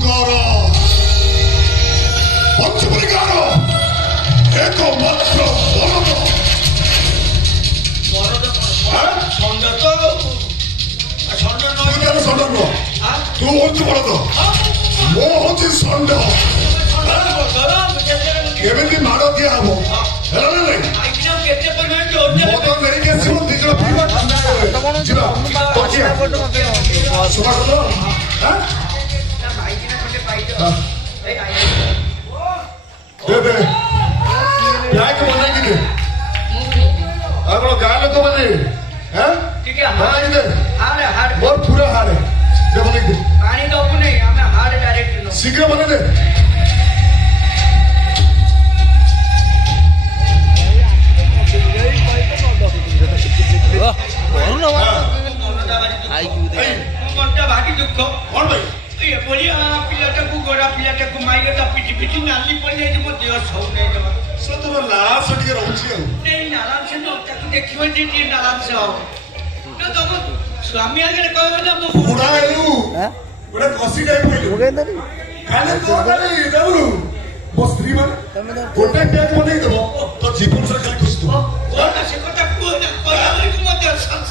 ଅହଙ୍କାର ପଞ୍ଚପରିକାର ଏକମାତ୍ର ବରଦ ତୁ ହଉଛୁ ବଳଦ ମୁଁ ହଉଛି ଷଣ୍ଢ କେମିତି ମାଡ଼ ଦିଆ ହବ ହେଲା ନା ନାଇଁ ମଦ ନେଇକି ଆସିବ ଦି ଜଣ ପିଇବା ଯିବା ଦେ ବ୍ୟାଗ ବନେଇକି ଦେ ଆଉ କଣ ଗାଁ ଲୋକ ମାନେ ବନେଇକି ଦେ ମୋର ପୁରା ହାଡେ ଦେ ବନେଇକି ଦେ ପାଣି ଦବୁ ନାଇଁ ଆମେ ହାଡ ଡାଇରେକ୍ଟ ଶୀଘ୍ର ବନେଇ ଦେ ଭାରି ଦୁଃଖ କଣ ଭାଇ ଏଭଳିଆ ପିଲାଟାକୁ ଗୋରା ପିଲାଟାକୁ ମାଇଲେ ପିଟି ପିଟି ନାଲି ପଡିଯାଇଛି ମୋ ଦେହ ସବୁ ନେଇ ଦେବା ସେ ତୋର ଲାଶ ଟିକେ ରହୁଛି ଆଉ ନାଇଁ ନାରାଂଶ ତାକୁ ଦେଖିବ ଯେ ଟିକେ ନାରାଂଶ ହବ ତମ ସ୍ୱାମୀ ଆଗରେ କହିବ ନା ମୋ ବୁଢା ହେଲୁ ଗୋଟେ କଷି ଟାଇପ ହେଲୁ ଖାଲି ତୋ ଖାଲି ଦେବୁରୁ ମୋ ସ୍ତ୍ରୀ ମାନେ ଗୋଟେ ଟେକ୍ ବନେଇ ଦେବ ତ ଜୀବନ ସାରା ଖାଲି ଖୁସି ଥିବ ସେ କଥା କୁହ ନା କହିବାକୁ ମୋ ଦେହ ସଂସ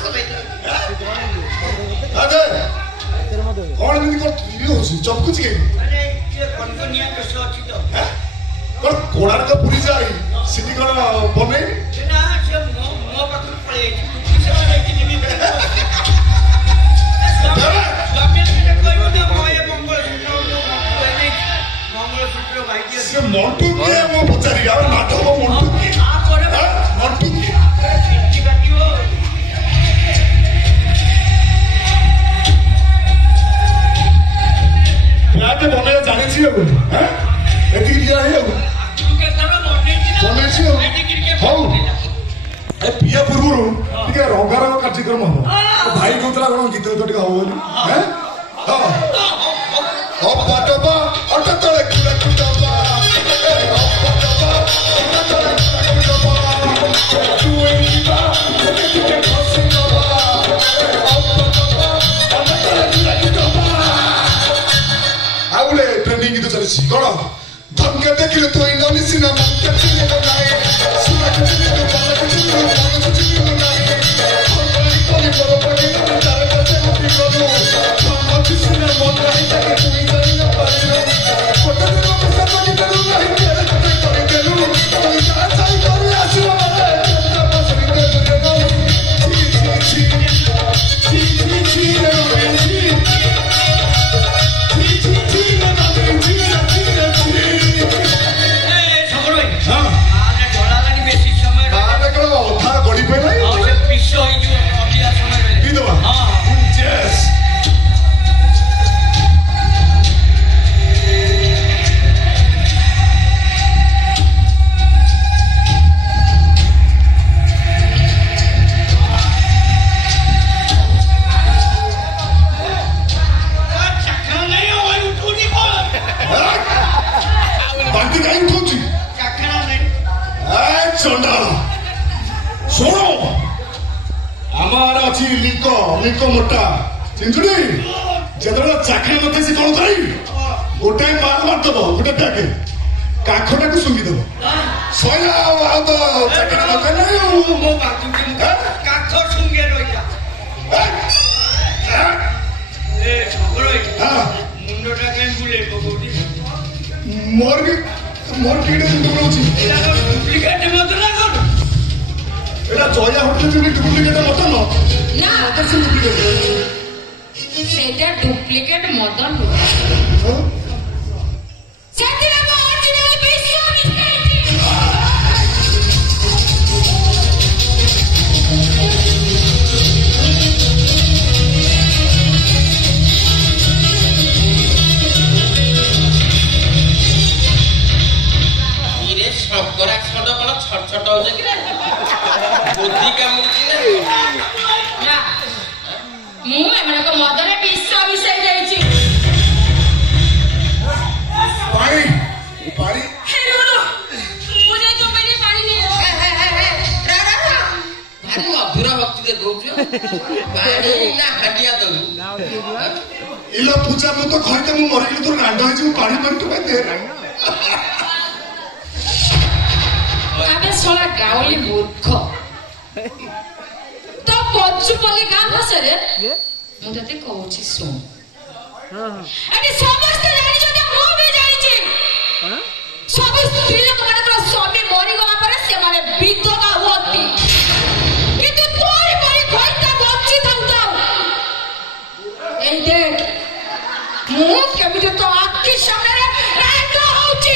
କଣ ଏମିତି କଣ ଇଏ ହଉଛି ଚମକୁଛି କେହି କଣ କୋଣାର୍କ ପୁରୀ ଯାଇ ସେଠି କଣ ବନେଇ ସେ ମଣ୍ଟୁ କିଏ ମୁଁ ପଚାରିବି ଆଉ ମାଧବ ମଣ୍ଟୁ କିଏ ମଣ୍ଟୁ କିଏ ପ୍ଲାଣ୍ଟ ବନେଇବା ଜାଣିଛି ଆଉ ଏତିକି ଦିଆ ହେଇଯାଉ ବନେଇଛି ଆଉ ହଉ ଏ ପିଆ ପୂର୍ବରୁ ଟିକେ ରଙ୍ଗାରଙ୍ଗ କାର୍ଯ୍ୟକ୍ରମ ହବ ଭାଇ କହୁଥିଲା କଣ ଗୀତ ଗୀତ ଟିକେ ହବ ବୋଲି ଅପଟବା ଅଟ ତଳେ କୁଡ଼ା କୁଟବା ଆଉ ଗୋଟେ ଟ୍ରେଣ୍ଡିଂ ଗୀତ ଚାଲିଛି କଣ ଧମକା ଦେଖିଲେ ତୁ ଇଣ୍ଡୋନି ସିନା ମଙ୍କା ଚିହ୍ନିବ ନାହିଁ ସୁରାକ ଚିହ୍ନିବ ବାଲକ ଚିହ୍ନିବ ବାଲକ ଚିହ୍ନିବ ନାହିଁ ପରି ପରି ତାର କାছে ମତି କରୁ ଧମକି ସିନା ମନ ନାହିଁ ତାକେ ତୁ ଜାଣି ନ ପାରିବ କୋଟା ଦିନ ପଇସା କରି ଦେଲୁ ନାହିଁ କେରେ କୋଟେ କରି ଦେଲୁ ତୁ ଯା ଚାଇ କରି ଆସିବ କେଟା ପସରି ଦେଲୁ ଛି ଛି ଛି ମୋଟା ଚିଙ୍ଗୁଡି ଯେତେବେଳେ ଚାଖଣା ନଥାଏ ସେ କଣ କରି ଗୋଟାଏ ମାଲ ମାରିଦବ ଗୋଟେ ପ୍ୟାକେ କାଖଟାକୁ ଶୁଙ୍ଘିଦବ ସଇଲା ଆଉ ତ ଚାଖଣା ନଥାଏ ନାଇଁ କାଠ ଶୁଙ୍ଘେ ରହିଲା ମୁଣ୍ଡଟା କାଇଁ ବୁଲେଇ ପକଉଚି ମୋର ଟିକେ ମୁଣ୍ଡ ବୁଲଉଛି ଡୁପ୍ଲିକେଟ ମଦ ନା କଣ ଏଟା ଜୟା ହୋଟେଲ ଯୋଉଠି ଡୁପ୍ଲିକେଟ ମଟନ ନା ସେଇଟା ଡୁପ୍ଲିକେଟ ମଦ ନୁହେଁ ସେଥିରେ ଅରିଜିନାଲ ବିଷ ମିଶେଇଛି ଇରେ ଶଙ୍କରା ଖଣ୍ଡ କଣ ଛଟ ଛଟ ହଉଛି କି ବୁଦ୍ଧି କାମୁଡୁଛି ନା ମୁଁ ଏମାନଙ୍କ ମଦରେ ବିଷ ମିଶାଇ ଯାଇଛି ପାଣି ପାଣି ଭାରି ଅଧୁର ଭକ୍ତି ଦେଖଉଛୁ ପାଣି ନା ହାଣ୍ଡିଆ ଦବୁ ଇଲା पूजा मु तो कहते मु मरी तोर गांड हो पानी पानी तो दे आबे सोला गावली मूर्ख तो पचुपली गाँ भाषारे मु तते कहूची सुन एटी समस्त जानि जते मु भी जानि छी सब स्त्री लोक मानकर स्वामी मरि गला परे से माने विधवा होती किंतु तोरी परी घरटा बच्ची थाउ ए देख मु केमिति तो आखि सामने रे रांड होउची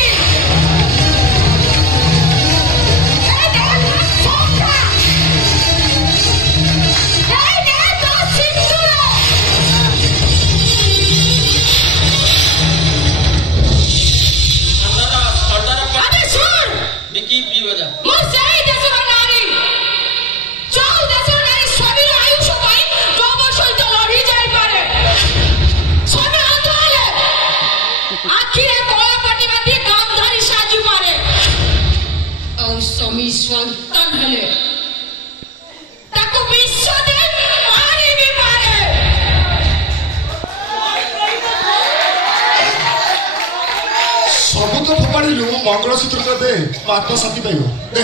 सन्तान हेले ताको विश्व दे मारी भी मारे सब तो फोपाड़ी लु मंगलसूत्र तो दे आत्मा शांति पाइबो दे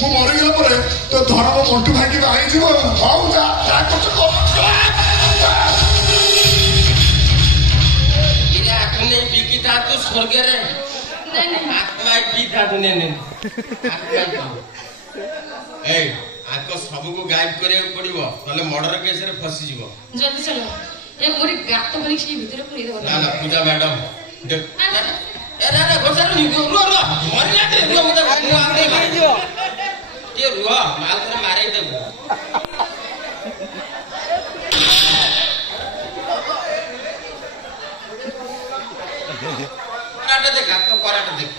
मु मरी गला परे तो धर्म मंटू भाई की आई जीव आउ जा कुछ इने आखने बिकिता तो स्वर्ग रे आत्मा बिकिता दुने ने ए आको सब को गाइड करे पड़िबो तले मर्डर केस रे फसी जीवो जल्दी चलो ए मोरी गात तो बली से भीतर पुरी दो ना ना पूजा मैडम देख ए ना ना गोसारो रो मरि लाते रो मत आते मारी दियो ये रुआ माल करे मारे देबो कराटे देख आपको कराटे देख